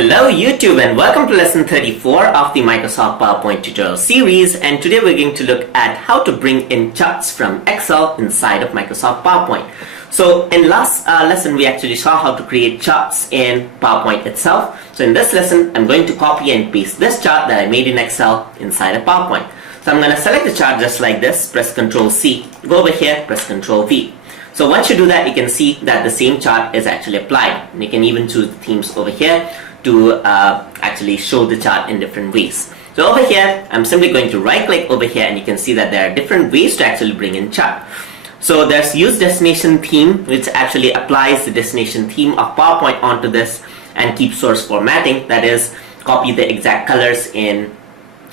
Hello YouTube and welcome to lesson 34 of the Microsoft PowerPoint tutorial series, and today we're going to look at how to bring in charts from Excel inside of Microsoft PowerPoint. So in last lesson we actually saw how to create charts in PowerPoint itself. So in this lesson I'm going to copy and paste this chart that I made in Excel inside of PowerPoint. So I'm going to select the chart just like this, press Ctrl C, go over here, press Ctrl V. So once you do that, you can see that the same chart is actually applied. You can even choose the themes over here to actually show the chart in different ways. So over here, I'm simply going to right click over here and you can see that there are different ways to actually bring in chart. So there's use destination theme, which actually applies the destination theme of PowerPoint onto this and keep source formatting, that is, copy the exact colors in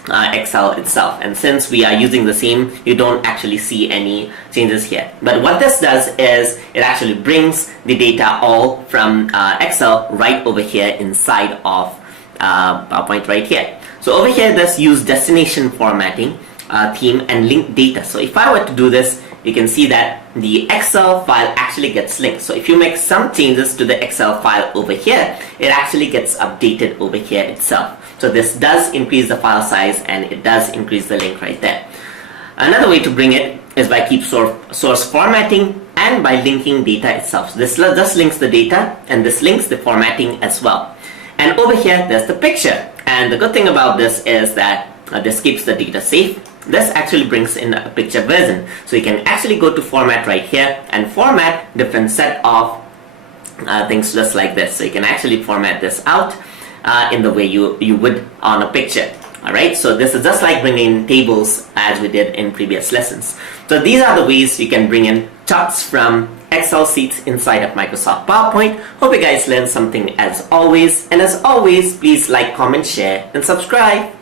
Excel itself. And since we are using the same, you don't actually see any changes here. But what this does is it actually brings the data all from Excel right over here inside of PowerPoint right here. So over here, there's use destination formatting theme and link data. So if I were to do this, you can see that the Excel file actually gets linked. So if you make some changes to the Excel file over here, it actually gets updated over here itself. So this does increase the file size and it does increase the link right there. Another way to bring it is by keep source formatting and by linking data itself. So this just links the data and this links the formatting as well. And over here, there's the picture. And the good thing about this is that this keeps the data safe. This actually brings in a picture version. So you can actually go to format right here and format different set of things just like this. So you can actually format this out in the way you would on a picture. Alright, so this is just like bringing in tables as we did in previous lessons. So these are the ways you can bring in charts from Excel sheets inside of Microsoft PowerPoint. Hope you guys learned something as always. And as always, please like, comment, share, and subscribe.